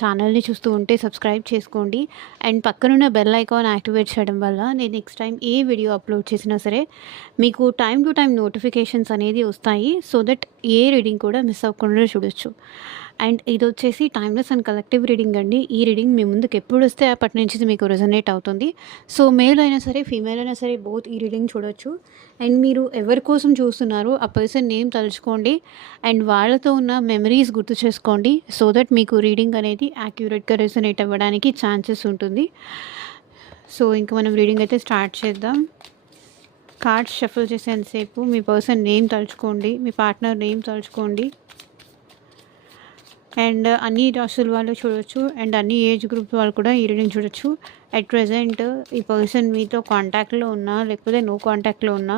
ఛానల్ని చూస్తూ ఉంటే సబ్స్క్రైబ్ చేసుకోండి అండ్ పక్కనున్న బెల్ ఐకాన్ యాక్టివేట్ చేయడం వల్ల నేను నెక్స్ట్ టైం ఏ వీడియో అప్లోడ్ చేసినా సరే మీకు టైం టు టైం నోటిఫికేషన్స్ అనేది వస్తాయి. సో దట్ ఏ రీడింగ్ కూడా మిస్ అవ్వకుండా చూడొచ్చు. అండ్ ఇది వచ్చేసి టైమ్లెస్ అండ్ కలెక్టివ్ రీడింగ్ అండి. ఈ రీడింగ్ మీ ముందుకు ఎప్పుడు వస్తే అప్పటి నుంచి ఇది మీకు రెజనేట్ అవుతుంది. సో మేల్ అయినా సరే ఫీమేల్ అయినా సరే బోత్ ఈ రీడింగ్ చూడొచ్చు. అండ్ మీరు ఎవరి కోసం చూస్తున్నారో ఆ పర్సన్ నేమ్ తలుచుకోండి అండ్ వాళ్ళతో ఉన్న మెమరీస్ గుర్తు చేసుకోండి. సో దట్ మీకు రీడింగ్ అనేది యాక్యురేట్గా రెజనేట్ అవ్వడానికి ఛాన్సెస్ ఉంటుంది. సో ఇంకా మనం రీడింగ్ అయితే స్టార్ట్ చేద్దాం. కార్డ్స్ షఫల్ చేసేంతసేపు మీ పర్సన్ నేమ్ తలుచుకోండి, మీ పార్ట్నర్ నేమ్ తలుచుకోండి. అండ్ అన్ని రాసుల వాళ్ళు చూడొచ్చు అండ్ అన్ని ఏజ్ గ్రూప్ వాళ్ళు కూడా ఈ రీడింగ్ చూడొచ్చు. అట్ ప్రెజెంట్ ఈ పర్సన్ మీతో కాంటాక్ట్లో ఉన్నా లేకపోతే నో కాంటాక్ట్లో ఉన్నా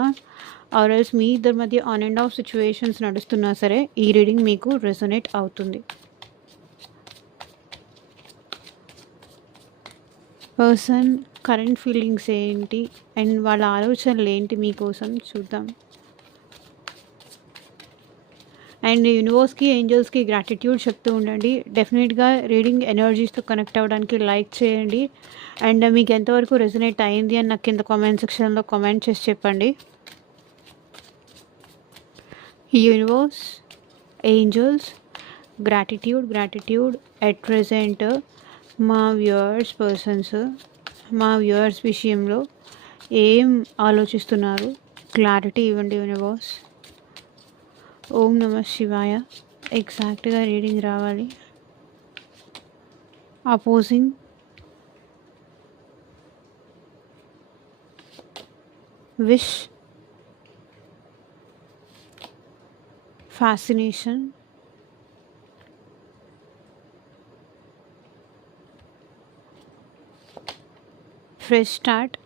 ఆర్ ఎల్స్ మీ ఇద్దరి మధ్య ఆన్ అండ్ ఆఫ్ సిచ్యువేషన్స్ నడుస్తున్నా సరే ఈ రీడింగ్ మీకు రెజొనేట్ అవుతుంది. పర్సన్ కరెంట్ ఫీలింగ్స్ ఏంటి అండ్ వాళ్ళ ఆలోచనలు ఏంటి మీకోసం చూద్దాం. అండ్ యూనివర్స్కి ఏంజల్స్కి గ్రాటిట్యూడ్ చెప్తూ ఉండండి. డెఫినెట్గా రీడింగ్ ఎనర్జీస్తో కనెక్ట్ అవ్వడానికి లైక్ చేయండి అండ్ మీకు ఎంతవరకు రెజొనేట్ అయింది అని నాకు కింద కామెంట్ సెక్షన్లో కామెంట్ చేసి చెప్పండి. Universe, angels, gratitude at present మా వ్యూవర్స్ విషయంలో ఏం ఆలోచిస్తున్నారు క్లారిటీ ఇవ్వండి యూనివర్స్. ఓం నమ శివాయ. ఎగ్జాక్ట్గా రీడింగ్ రావాలి. Opposing, wish, fascination, fresh start,